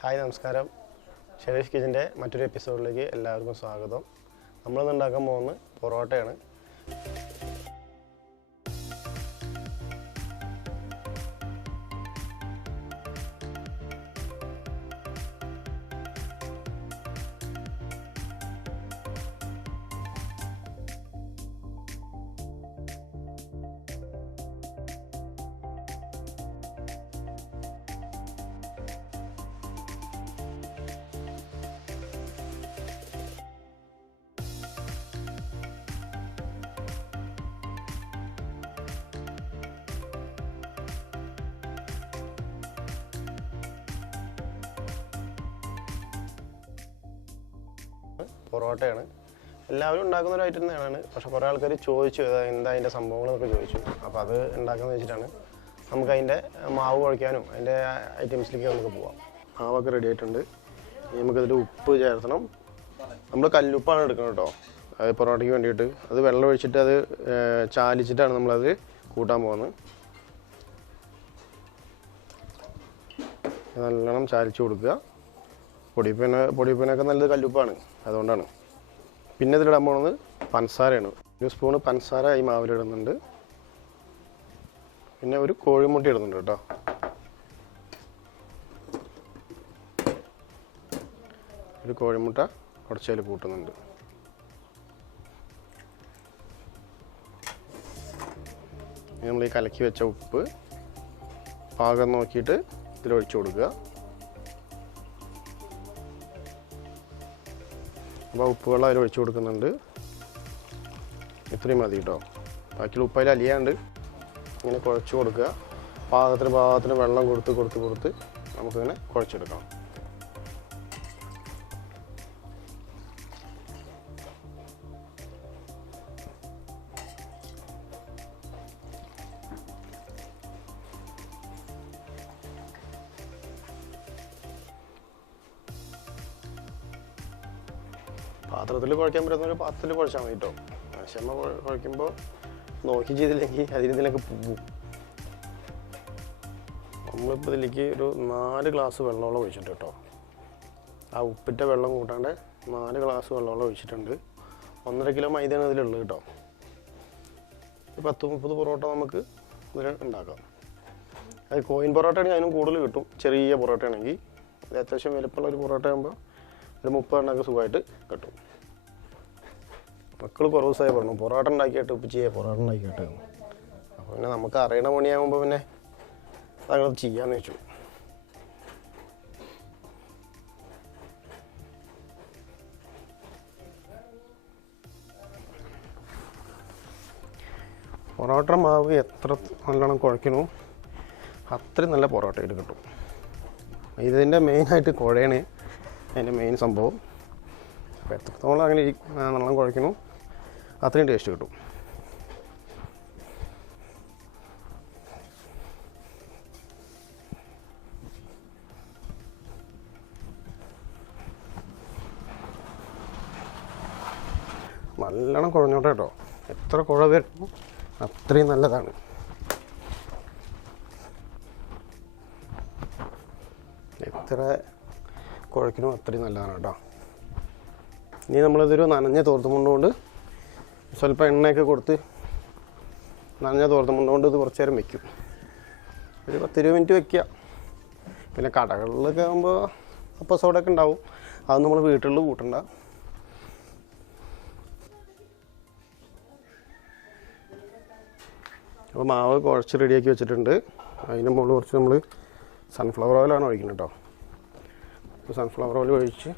Hi നമസ്കാരം. ഷെരീഫ് കിച്ചൻ്റെ മറ്റൊരു എപ്പിസോഡിലേക്ക് എല്ലാവർക്കും സ്വാഗതം. നമ്മളിന്ന് ഉണ്ടാക്കാൻ പോകുന്നത് പൊറോട്ടയാണ്. പൊറോട്ടയാണ്. എല്ലാവരും ഉണ്ടാക്കുന്ന ഒരു ഐറ്റം തന്നെയാണ്. പക്ഷെ കുറേ ആൾക്കാർ ചോദിച്ചു എന്താ അതിൻ്റെ സംഭവങ്ങളൊക്കെ ചോദിച്ചു. അപ്പോൾ അത് ഉണ്ടാക്കാമെന്ന് വെച്ചിട്ടാണ്. നമുക്ക് അതിൻ്റെ മാവ് കുഴയ്ക്കാനും അതിൻ്റെ ഐറ്റംസിലേക്ക് നമുക്ക് പോവാം. മാവൊക്കെ റെഡി ആയിട്ടുണ്ട്. നമുക്കതിൽ ഉപ്പ് ചേർത്തണം. നമ്മൾ കല്ലുപ്പാണ് എടുക്കണം കേട്ടോ, അത് പൊറോട്ടയ്ക്ക് വേണ്ടിയിട്ട്. അത് വെള്ളം ഒഴിച്ചിട്ട് അത് ചാലിച്ചിട്ടാണ് നമ്മളത് കൂട്ടാൻ പോകുന്നത്. നല്ലോണം ചാലിച്ച് കൊടുക്കുക. പൊടിയപ്പനൊക്കെ നല്ലത് കല്ലുപ്പാണ്, അതുകൊണ്ടാണ്. പിന്നെ ഇതിലിടാൻ പോകുന്നത് പഞ്ചസാരയാണ്. 1 സ്പൂണ് പഞ്ചസാര ഈ മാവിലിടുന്നുണ്ട്. പിന്നെ ഒരു കോഴിമുട്ട ഇടുന്നുണ്ട് കേട്ടോ. ഒരു കോഴിമുട്ട ഉടച്ചതിൽ കൂട്ടുന്നുണ്ട്. നമ്മൾ ഈ കലക്കി വെച്ച ഉപ്പ് പാകം നോക്കിയിട്ട് ഇതിലൊഴിച്ചു കൊടുക്കുക. അപ്പോൾ ഉപ്പ് വെള്ളം അതിൽ ഒഴിച്ചു കൊടുക്കുന്നുണ്ട്. ഇത്രയും മതി കേട്ടോ. ബാക്കിയുള്ള ഉപ്പ് അതിൽ അലിയാണ്ട് ഇങ്ങനെ കുഴച്ച് കൊടുക്കുക. പാകത്തിന് വെള്ളം കൊടുത്ത് നമുക്കിങ്ങനെ കുഴച്ചെടുക്കണം. പാത്രത്തിൽ കുഴയ്ക്കാൻ പറ്റുന്ന ഒരു പാത്രത്തിൽ കുഴച്ചാൽ മതി കേട്ടോ. ക്ഷമ കുഴയ്ക്കുമ്പോൾ നോക്കി ചെയ്തില്ലെങ്കിൽ അതിനൊക്കെ പോകും. നമ്മളിപ്പോൾ ഇതിലേക്ക് ഒരു 4 ഗ്ലാസ് വെള്ളമോളം ഒഴിച്ചിട്ട് കേട്ടോ. ആ ഉപ്പിൻ്റെ വെള്ളം കൂട്ടാണ്ട് 4 ഗ്ലാസ് വെള്ളമോളം ഒഴിച്ചിട്ടുണ്ട്. 1.5 കിലോ മൈദയാണ് ഇതിലുള്ളത് കേട്ടോ. 10-30 പൊറോട്ട നമുക്ക് ഇതിൽ ഉണ്ടാക്കാം. അത് കോയിൻ പൊറോട്ട ആണെങ്കിൽ അതിനും കൂടുതൽ കിട്ടും. ചെറിയ പൊറോട്ട ആണെങ്കിൽ ഇത് അത്യാവശ്യം വലുപ്പമുള്ള ഒരു പൊറോട്ട ആകുമ്പോൾ ഒരു 30 എണ്ണമൊക്കെ സുഖമായിട്ട് കിട്ടും. മക്കൾ കുറവ് ദിവസമായി പറഞ്ഞു പൊറോട്ട ഉണ്ടാക്കിയിട്ട് പൊറോട്ട ഉണ്ടാക്കിയിട്ട്. അപ്പോൾ പിന്നെ നമുക്ക് അറിയണ പണിയാകുമ്പോൾ പിന്നെ അതങ്ങനെ ചെയ്യാമെന്ന് വെച്ചു. പൊറോട്ട മാവ് എത്ര നല്ലോണം കുഴക്കണോ അത്രയും നല്ല പൊറോട്ടയിൽ കിട്ടും. ഇതിൻ്റെ മെയിനായിട്ട് കുഴയാണ് അതിൻ്റെ മെയിൻ സംഭവം. അപ്പോൾ എത്രത്തോളം അങ്ങനെ നല്ലോണം കുഴക്കണോ അത്രയും ടേസ്റ്റ് കിട്ടും. നല്ലോണം കുഴഞ്ഞോട്ടെ കേട്ടോ. എത്ര കുഴ വരുന്നു അത്രയും നല്ലതാണ്. എത്ര കുഴക്കണോ അത്രയും നല്ലതാണ് കേട്ടോ. ഇനി നമ്മളിതൊരു നനഞ്ഞ തോർത്തുമുണ്ടുകൊണ്ട് സ്വല്പം എണ്ണയൊക്കെ കൊടുത്ത് നനഞ്ഞ തോർത്തുമുണ്ടുകൊണ്ട് ഇത് കുറച്ച് നേരം വയ്ക്കും. ഒരു 10-20 മിനിറ്റ് വയ്ക്കുക. പിന്നെ കടകളിലൊക്കെ ആകുമ്പോൾ അപ്പസോടൊക്കെ ഉണ്ടാവും. അത് നമ്മൾ വീട്ടിൽ കൂട്ടണ്ട. അപ്പോൾ മാവ് കുഴച്ച് റെഡിയാക്കി വെച്ചിട്ടുണ്ട്. അതിന് മുകളിൽ കുറച്ച് നമ്മൾ സൺഫ്ലവർ ഓയിലാണ് ഒഴിക്കുന്നത് കേട്ടോ. അപ്പോൾ സൺഫ്ലവർ ഓയിൽ ഒഴിച്ച്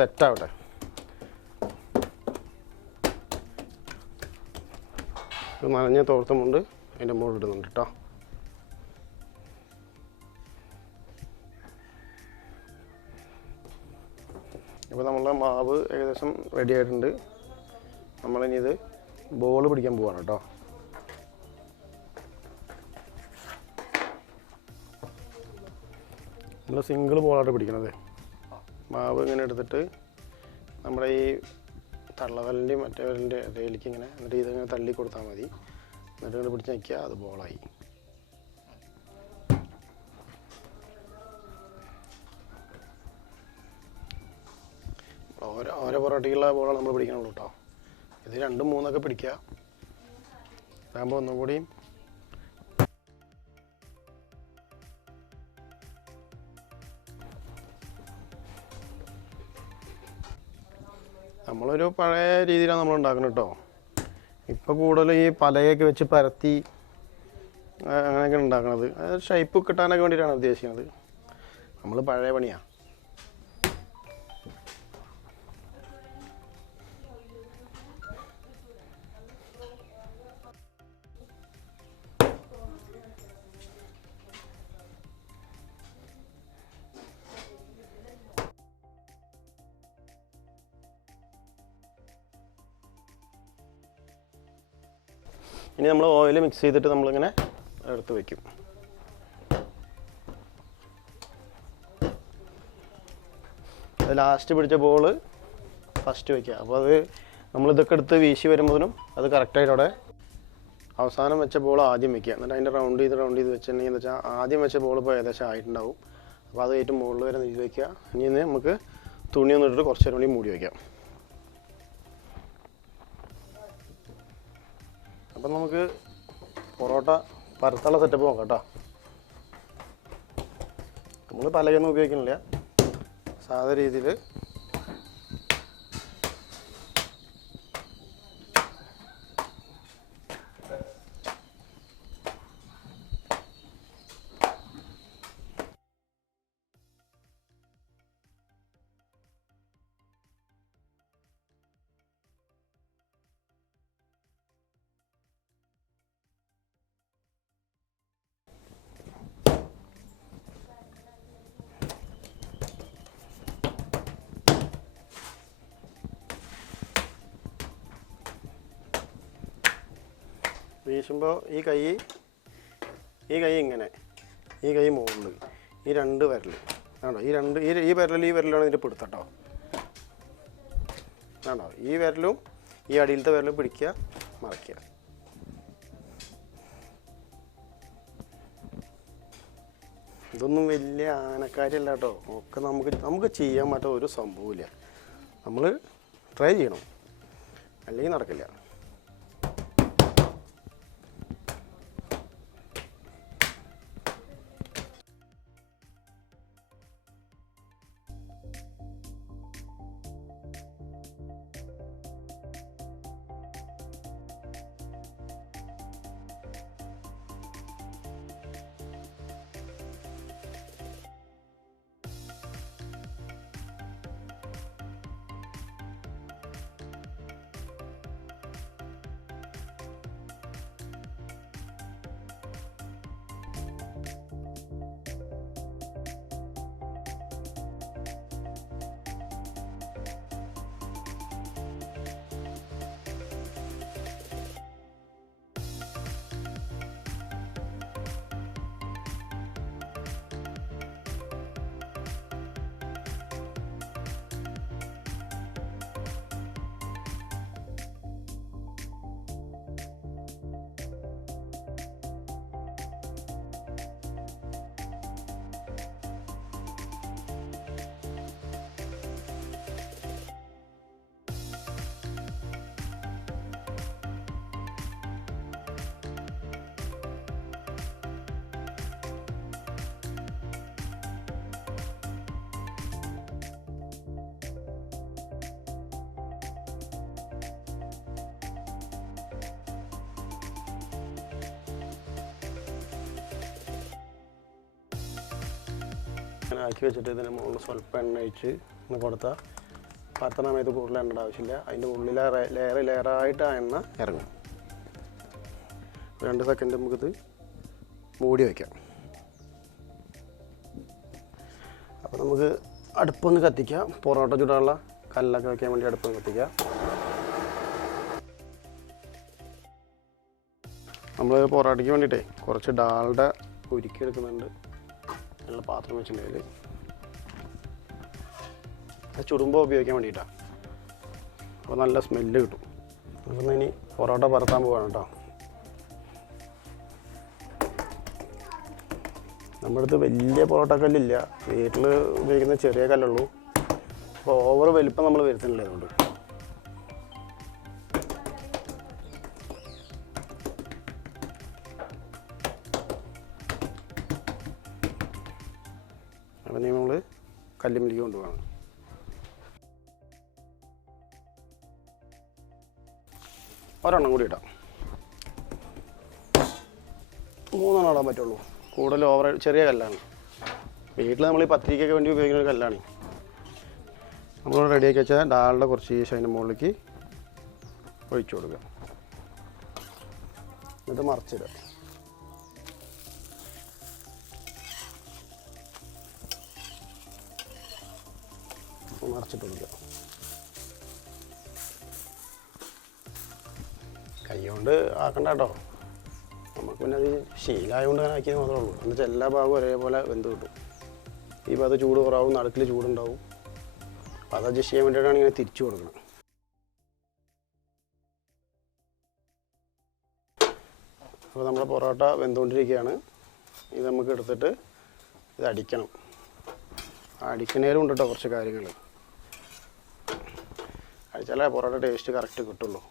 സെറ്റാവട്ടെ. നനഞ്ഞ തോർത്തുമുണ്ട് അതിൻ്റെ മുകളിൽ ഇടുന്നുണ്ട് കേട്ടോ. ഇപ്പോൾ നമ്മളുടെ മാവ് ഏകദേശം റെഡി ആയിട്ടുണ്ട്. നമ്മളിനി ഇത് ബോൾ പിടിക്കാൻ പോവാണ് കേട്ടോ. നമ്മൾ സിംഗിൾ ബോളായിട്ട് പിടിക്കണത്. മാവ് ഇങ്ങനെ എടുത്തിട്ട് നമ്മുടെ ഈ തള്ളവലിൻ്റെയും മറ്റേ വലിൻ്റെ ഇടയിലേക്ക് ഇങ്ങനെ എന്നിട്ട് ഇതിങ്ങനെ തള്ളി കൊടുത്താൽ മതി. എന്നിട്ട് ഇങ്ങനെ പിടിച്ച് നിൽക്കുക, അത് ബോളായി. ഓരോ പൊറോട്ടയ്ക്കുള്ള ബോളാണ് നമ്മൾ പിടിക്കണുള്ളൂ കേട്ടോ. ഇത് 2, 3 പിടിക്കുക. അതാകുമ്പോൾ ഒന്നും കൂടി നമ്മളൊരു പഴയ രീതിയിലാണ് നമ്മൾ ഉണ്ടാക്കുന്നത് കേട്ടോ. ഇപ്പോൾ കൂടുതൽ ഈ പലയൊക്കെ വെച്ച് പരത്തി അങ്ങനെയൊക്കെ ഉണ്ടാക്കണത്. അത് ഷേപ്പ് കിട്ടാനൊക്കെ വേണ്ടിയിട്ടാണ് ഉദ്ദേശിക്കുന്നത്. നമ്മൾ പഴയ പണിയാണ്. ഇനി നമ്മൾ ഓയിൽ മിക്സ് ചെയ്തിട്ട് നമ്മളിങ്ങനെ എടുത്ത് വയ്ക്കും. അത് ലാസ്റ്റ് പിടിച്ച ബോള് ഫസ്റ്റ് വയ്ക്കുക. അപ്പോൾ അത് നമ്മളിതൊക്കെ എടുത്ത് വീശി വരുമ്പോഴും അത് കറക്റ്റായിട്ട് അവിടെ അവസാനം വെച്ച ബോൾ ആദ്യം വയ്ക്കുക. എന്നിട്ട് അതിൻ്റെ റൗണ്ട് ചെയ്ത് വെച്ചിട്ടുണ്ടെങ്കിൽ എന്താ വെച്ചാൽ ആദ്യം വെച്ച ബോൾ ഇപ്പോൾ ഏകദേശം ആയിട്ടുണ്ടാവും. അപ്പോൾ അത് ഏറ്റവും മുകളിൽ വരെ നീക്കി വയ്ക്കുക. ഇനി നമുക്ക് തുണി ഒന്നും ഇട്ടിട്ട് കുറച്ച് നേരം കൂടി മൂടി വയ്ക്കാം. അപ്പം നമുക്ക് പൊറോട്ട പരത്തുള്ള സെറ്റപ്പ് നോക്കാം കേട്ടോ. നമ്മൾ പലകൊന്നും ഉപയോഗിക്കുന്നില്ല, സാധാ രീതിയിൽ വീശുമ്പോൾ ഈ കൈ ഇങ്ങനെ, ഈ കൈ മുകളിൽ, ഈ 2 വിരൽ ആണോ, ഈ വിരലാണ് ഇതിൻ്റെ പിടുത്തട്ടോ. ആണോ, ഈ വിരലും ഈ അടിയിലത്തെ വിരലും പിടിക്കുക, മറയ്ക്കുക. ഇതൊന്നും വലിയ ആനക്കാര്യല്ല കേട്ടോ. ഒക്കെ നമുക്ക് ചെയ്യാൻ പറ്റാത്ത ഒരു സംഭവമില്ല. നമ്മൾ ട്രൈ ചെയ്യണം, അല്ലെങ്കിൽ നടക്കില്ല. അങ്ങനെ ആക്കി വെച്ചിട്ട് ഇതിന് മുകളിൽ സ്വല്പം എണ്ണ ഒഴിച്ച് ഒന്ന് കൊടുത്താൽ പരത്തണ സമയത്ത് കൂടുതൽ എണ്ണയുടെ ആവശ്യമില്ല. അതിൻ്റെ ഉള്ളിൽ ലെയറായിട്ട് ആ എണ്ണ ഇറങ്ങും. 2 സെക്കൻഡ് നമുക്കിത് മൂടി വയ്ക്കാം. അപ്പോൾ നമുക്ക് അടുപ്പൊന്ന് കത്തിക്കാം. പൊറോട്ട ചുടാനുള്ള കല്ലൊക്കെ വയ്ക്കാൻ വേണ്ടി അടുപ്പൊന്ന് കത്തിക്കാം. നമ്മൾ പൊറോട്ടയ്ക്ക് വേണ്ടിയിട്ടേ കുറച്ച് ഡാൽഡ ഉരുക്കിയെടുക്കുന്നുണ്ട്. നല്ല പാത്രം വെച്ചിട്ടുണ്ടെങ്കിൽ അത് ചുടുമ്പോൾ ഉപയോഗിക്കാൻ വേണ്ടിയിട്ടാണ്. അപ്പോൾ നല്ല സ്മെല്ല് കിട്ടും. അപ്പം ഇനി പൊറോട്ട പരത്താൻ പോവാണ് കേട്ടോ. നമ്മുടെ അടുത്ത് വലിയ പൊറോട്ട കല്ലില്ല, വീട്ടിൽ ഉപയോഗിക്കുന്ന ചെറിയ കല്ലുള്ളൂ. അപ്പോൾ ഓവർ വലിപ്പം നമ്മൾ വരുത്തുന്നില്ല അതുകൊണ്ട്. അപ്പം നമ്മൾ കല്ലുമ്മലിക്ക് കൊണ്ടുപോകണം. ഒരെണ്ണം കൂടി ഇടാം. 3 ഇടാൻ പറ്റുള്ളൂ. കൂടുതൽ ഓവർ ചെറിയ കല്ലാണ്. വീട്ടിൽ നമ്മൾ ഈ പത്തിരിക്കൊക്കെ വേണ്ടി ഉപയോഗിക്കുന്ന ഒരു കല്ലാണ്. നമ്മൾ റെഡിയാക്കി വെച്ചാൽ ഡാലിൻ്റെ കുറച്ച് ശേഷം അതിൻ്റെ മുകളിലേക്ക് ഒഴിച്ചു കൊടുക്കുക. എന്നിട്ട് മറിച്ചിടുക. മറിച്ചിട്ട് കൊടുക്കുക. കൈ കൊണ്ട് ആക്കണ്ട കേട്ടോ, നമുക്ക് പിന്നെ അത് ശീലമായതുകൊണ്ട് അങ്ങനെ ആക്കിയത് മാത്രമേ ഉള്ളൂ. എന്നുവെച്ചാൽ എല്ലാ ഭാഗവും ഒരേപോലെ വെന്ത് കിട്ടും. ഈ ഭാഗത്ത് ചൂട് കുറവാകും, നടുക്കിൽ ചൂടുണ്ടാവും. അപ്പോൾ അത് അഡ്ജസ്റ്റ് ചെയ്യാൻ വേണ്ടിയിട്ടാണ് ഇങ്ങനെ തിരിച്ചു കൊടുക്കണം. അപ്പോൾ നമ്മുടെ പൊറോട്ട വെന്തുകൊണ്ടിരിക്കുകയാണ്. ഇത് നമുക്ക് എടുത്തിട്ട് ഇത് അടിക്കണം. അടിക്കുന്നതിലും ഉണ്ട് കേട്ടോ കുറച്ച് കാര്യങ്ങൾ. അടിച്ചാലേ പൊറോട്ട ടേസ്റ്റ് കറക്റ്റ് കിട്ടുള്ളൂ.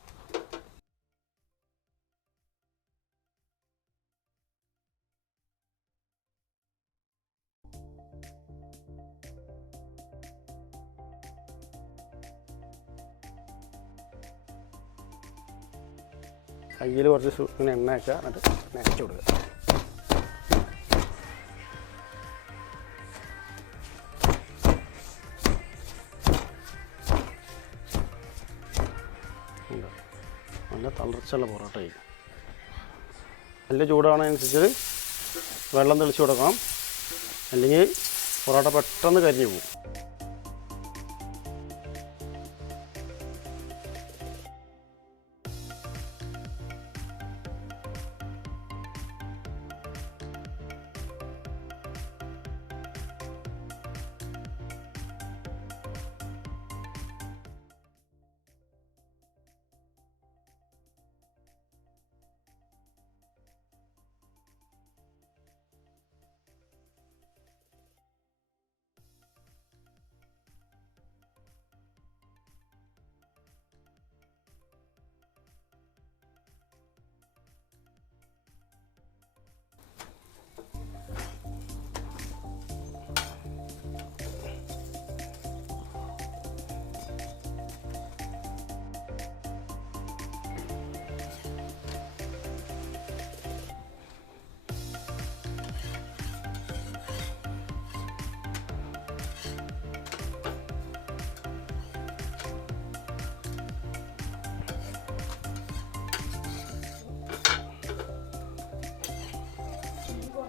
കയ്യിൽ കുറച്ച് ഇങ്ങനെ എണ്ണ വെക്കുക, എന്നിട്ട് നനച്ച് കൊടുക്കുക. നല്ല തളർച്ചുള്ള പൊറോട്ടയായി. നല്ല ചൂടാണനുസരിച്ച് വെള്ളം തെളിച്ച് കൊടുക്കണം, അല്ലെങ്കിൽ പൊറോട്ട പെട്ടെന്ന് കരിഞ്ഞു പോകും.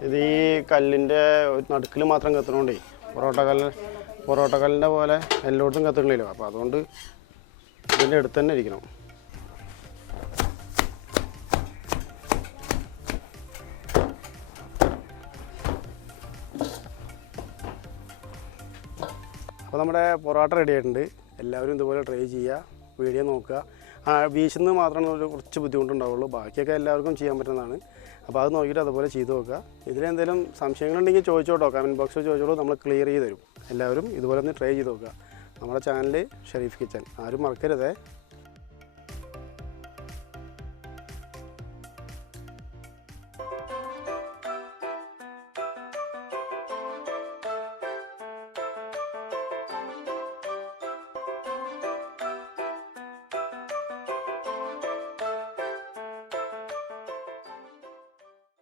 ഇത് ഈ കല്ലിൻ്റെ നടുക്കിൽ മാത്രം കത്തണോണ്ടേ പൊറോട്ട കല്ലിൻ്റെ പോലെ എല്ലായിടത്തും കത്തണില്ലല്ലോ. അപ്പോൾ അതുകൊണ്ട് ഇതിൻ്റെ അടുത്ത് തന്നെ ഇരിക്കണം. അപ്പോൾ നമ്മുടെ പൊറോട്ട റെഡി ആയിട്ടുണ്ട്. എല്ലാവരും ഇതുപോലെ ട്രൈ ചെയ്യുക, വീഡിയോ നോക്കുക. വീശുന്നത് മാത്രമാണ് ഒരു കുറച്ച് ബുദ്ധിമുട്ടുണ്ടാവുള്ളൂ, ബാക്കിയൊക്കെ എല്ലാവർക്കും ചെയ്യാൻ പറ്റുന്നതാണ്. അപ്പോൾ അത് നോക്കിയിട്ട് അതുപോലെ ചെയ്ത് നോക്കുക. ഇതിലെന്തെങ്കിലും സംശയങ്ങളുണ്ടെങ്കിൽ ചോദിച്ചോട്ടോ, കമൻറ്റ് ബോക്സിൽ ചോദിച്ചോളൂ, നമ്മൾ ക്ലിയർ ചെയ്ത് തരും. എല്ലാവരും ഇതുപോലെ ഒന്ന് ട്രൈ ചെയ്ത് നോക്കുക. നമ്മുടെ ചാനൽ ഷെരീഫ് കിച്ചൻ ആരും മറക്കരുതേ.